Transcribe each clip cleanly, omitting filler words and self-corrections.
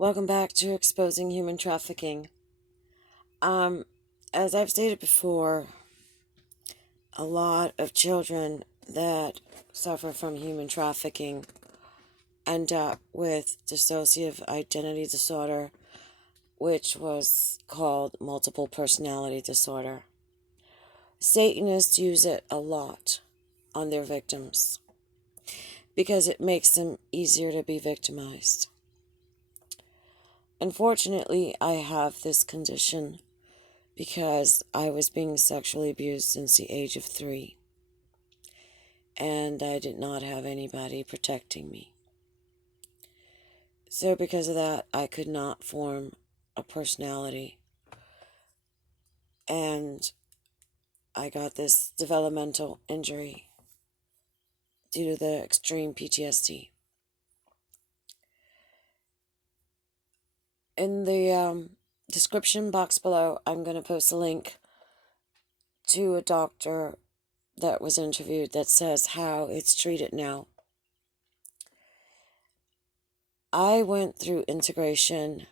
Welcome back to Exposing Human Trafficking. As I've stated before, a lot of children that suffer from human trafficking end up with dissociative identity disorder, which was called multiple personality disorder. Satanists use it a lot on their victims because it makes them easier to be victimized. Unfortunately, I have this condition because I was being sexually abused since the age of 3, and I did not have anybody protecting me. So because of that, I could not form a personality, and I got this developmental injury due to the extreme PTSD. In the description box below, I'm going to post a link to a doctor that was interviewed that says how it's treated now. I went through integration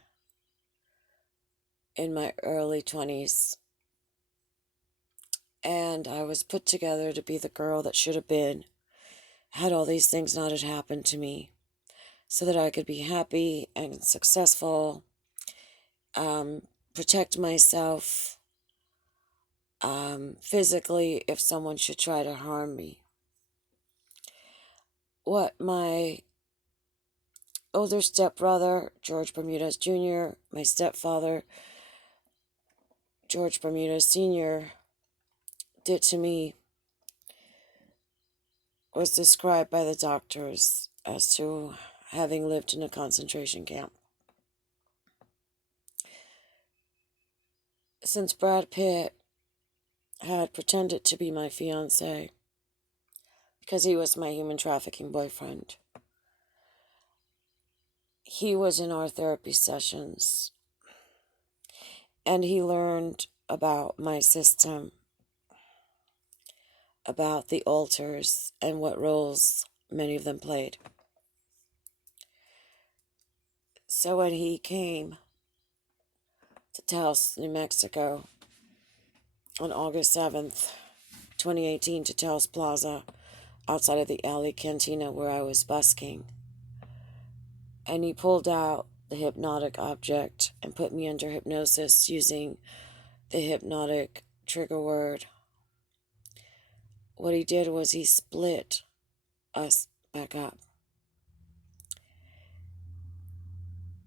in my early 20s, and I was put together to be the girl that should have been, had all these things not had happened to me, so that I could be happy and successful, protect myself physically if someone should try to harm me. What my older stepbrother, George Bermudez Jr., my stepfather, George Bermudez Sr., did to me was described by the doctors as to having lived in a concentration camp. Since Brad Pitt had pretended to be my fiancé because he was my human trafficking boyfriend, he was in our therapy sessions, and he learned about my system, about the altars, and what roles many of them played. So when he came to Taos, New Mexico on August 7th, 2018 to Taos Plaza outside of the alley cantina where I was busking, and he pulled out the hypnotic object and put me under hypnosis using the hypnotic trigger word. What he did was he split us back up.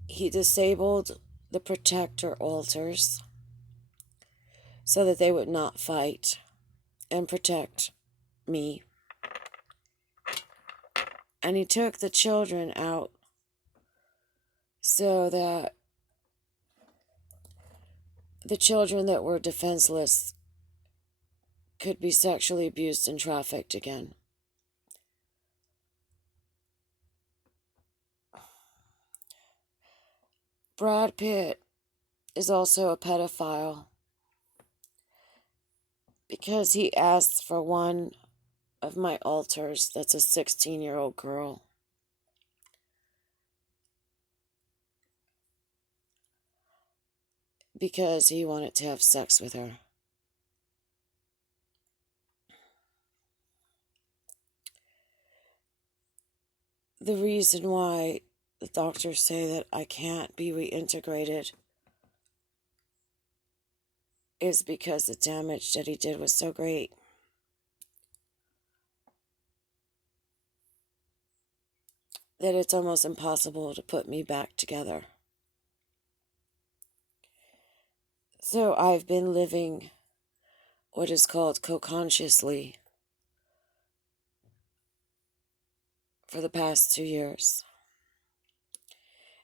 He disabled the protector altars so that they would not fight and protect me. And he took the children out so that the children that were defenseless could be sexually abused and trafficked again. Brad Pitt is also a pedophile because he asked for one of my altars that's a 16-year-old girl. Because he wanted to have sex with her. The reason why the doctors say that I can't be reintegrated is because the damage that he did was so great. That it's almost impossible to put me back together. So I've been living what is called co-consciously for the past 2 years.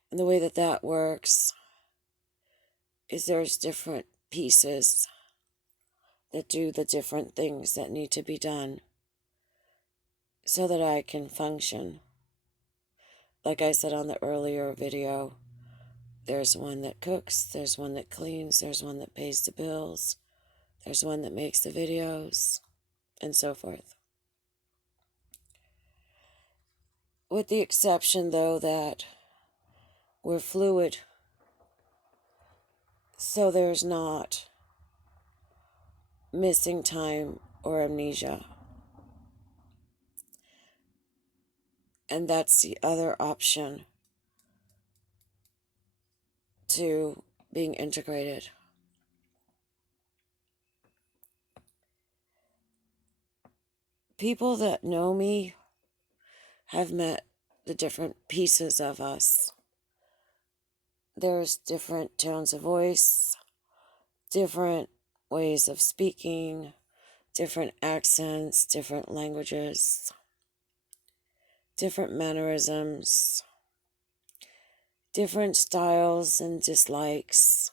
And the way that that works is there's different pieces that do the different things that need to be done so that I can function. Like I said on the earlier video, there's one that cooks, there's one that cleans, there's one that pays the bills, there's one that makes the videos, and so forth. With the exception, though, that we're fluid, so there's not missing time or amnesia. And that's the other option to being integrated. People that know me have met the different pieces of us. There's different tones of voice, different ways of speaking, different accents, different languages, different mannerisms, different styles and dislikes.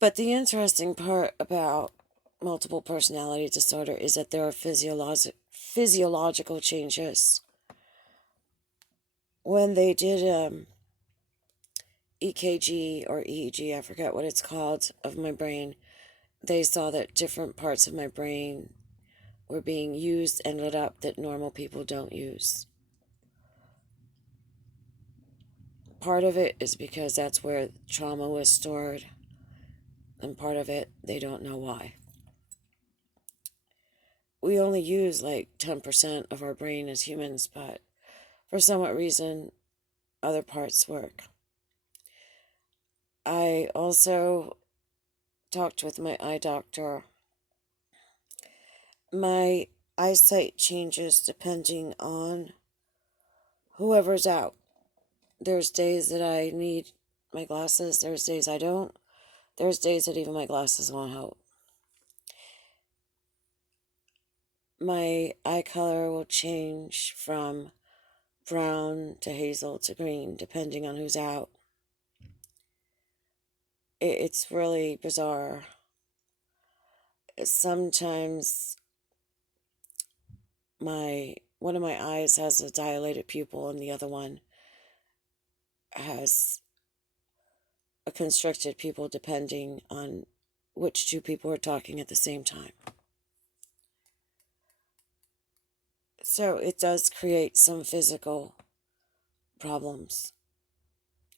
But the interesting part about multiple personality disorder is that there are physiological changes. When they did EKG or EEG, I forget what it's called, of my brain, they saw that different parts of my brain were being used and lit up that normal people don't use. Part of it is because that's where trauma was stored, and part of it, they don't know why. We only use like 10% of our brain as humans, but for some reason, other parts work. I also talked with my eye doctor. My eyesight changes depending on whoever's out. There's days that I need my glasses, there's days I don't. There's days that even my glasses won't help. My eye color will change from brown to hazel to green depending on who's out. It's really bizarre. Sometimes one of my eyes has a dilated pupil and the other one has a constricted pupil depending on which two people are talking at the same time. So it does create some physical problems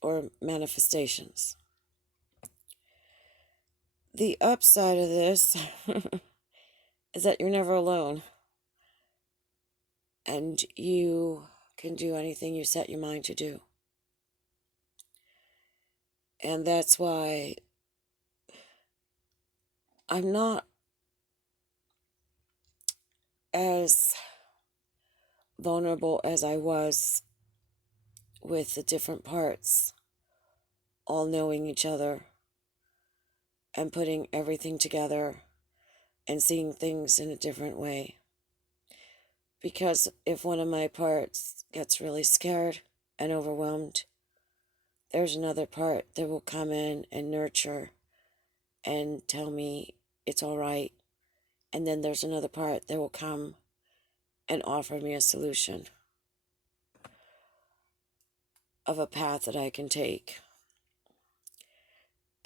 or manifestations. The upside of this is that you're never alone. And you can do anything you set your mind to do. And that's why I'm not as vulnerable as I was with the different parts, all knowing each other and putting everything together and seeing things in a different way. Because if one of my parts gets really scared and overwhelmed, there's another part that will come in and nurture and tell me it's all right. And then there's another part that will come and offer me a solution of a path that I can take.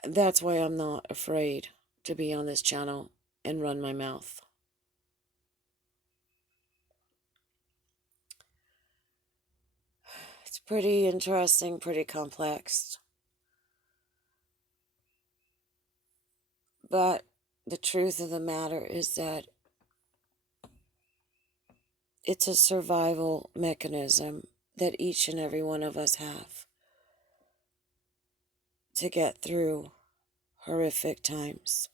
That's why I'm not afraid to be on this channel and run my mouth. It's pretty interesting, pretty complex. But the truth of the matter is that it's a survival mechanism that each and every one of us have to get through horrific times.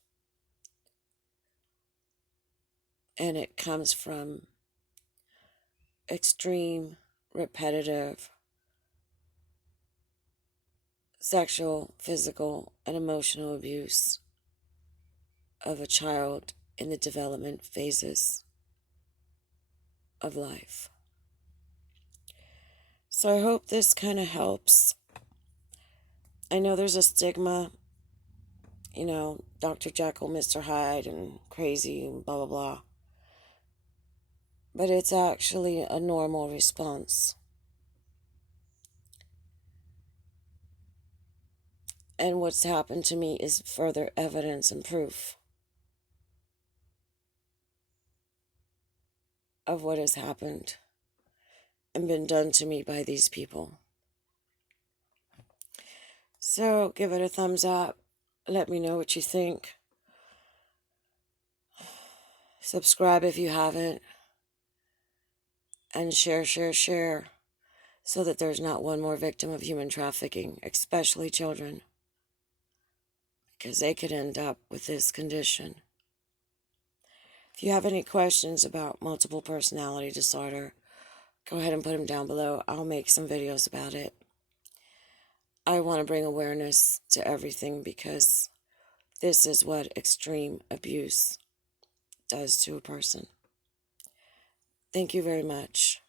And it comes from extreme, repetitive, sexual, physical, and emotional abuse of a child in the development phases of life. So I hope this kind of helps. I know there's a stigma, Dr. Jekyll, Mr. Hyde, and crazy, and blah, blah, blah. But it's actually a normal response. And what's happened to me is further evidence and proof of what has happened and been done to me by these people. So give it a thumbs up. Let me know what you think. Subscribe if you haven't. And share, so that there's not one more victim of human trafficking, especially children, because they could end up with this condition. If you have any questions about multiple personality disorder, go ahead and put them down below. I'll make some videos about it. I want to bring awareness to everything because this is what extreme abuse does to a person. Thank you very much.